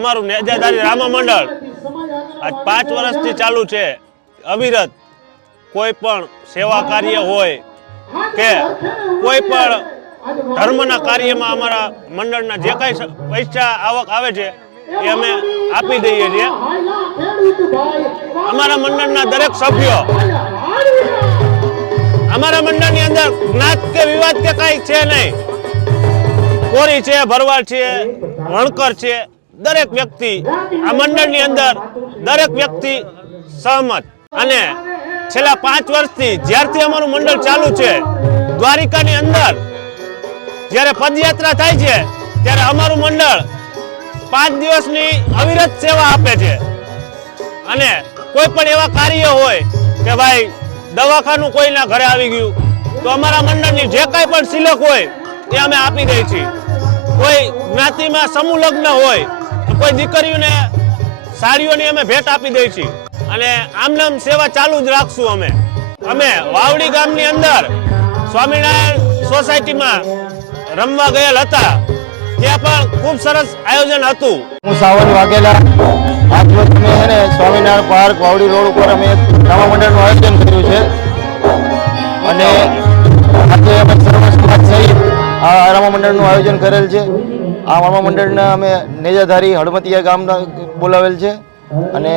અમારું નેજાધારી રામા મંડળ આજ 5 વર્ષથી ચાલુ છે। અવિરત કોઈ પણ સેવા કાર્ય હોય કે કોઈ પણ ધર્મના કાર્યમાં અમારા મંડળના જે કાંઈ પૈસા આવક આવે છે એ અમે આપી દઈએ છીએ। અમારા મંડળના દરેક સભ્યો, અમારા મંડળની અંદર જ્ઞાત કે વિવાદ કે કાંઈ છે નહીં। કોરી છે, ભરવાડ છે, વણકર છે, દરેક વ્યક્તિ આ મંડળની અંદર દરેક વ્યક્તિ સહમત। અને છેલ્લા 5 વર્ષથી જ્યારથી અમારું મંડળ ચાલુ છે, દ્વારિકાની અંદર જ્યારે પદયાત્રા થાય છે ત્યારે અમારું મંડળ 5 દિવસની અવિરત સેવા આપે છે। અને કોઈ પણ એવા કાર્ય હોય કે ભાઈ દવાખાનું કોઈના ઘરે આવી ગયું તો અમારા મંડળની જે કાંઈ પણ સિલક હોય એ અમે આપી દઈએ છીએ। કોઈ જ્ઞાતિમાં સમૂહ લગ્ન હોય તો કોઈ દીકરીઓને સાડીઓની અમે ભેટ આપી દઈએ છીએ। અને આમ સેવા ચાલુ જ રાખશું। અમે વાવડી ગામની અંદર સ્વામિનારાયણ સોસાયટીમાં રમવા ગયેલ હતા, ત્યાં પણ ખૂબ સરસ આયોજન હતું। હું સાવન વાઘેલા આજ રોજ અમે છે ને સ્વામિનારાયણ પાર્ક વાવડી રોડ ઉપર અમે રામા મંડળનું આયોજન કર્યું છે। અને આજે અમે સર્વ સમાજ સહિત આ રામા મંડળનું આયોજન કરેલ છે। આ રામા મંડળના અમે નેજાધારી હળમતિયા ગામના બોલાવેલ છે અને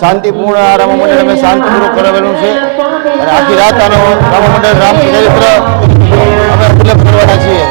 શાંતિપૂર્ણ આ રામા મંડળ અમે શાંતિપૂર્વક કરાવેલું છે। અને આખી રાત આનો રામા મંડળ રામ ચરિત્ર અમે ઉલ્લેખ કરવાના છીએ।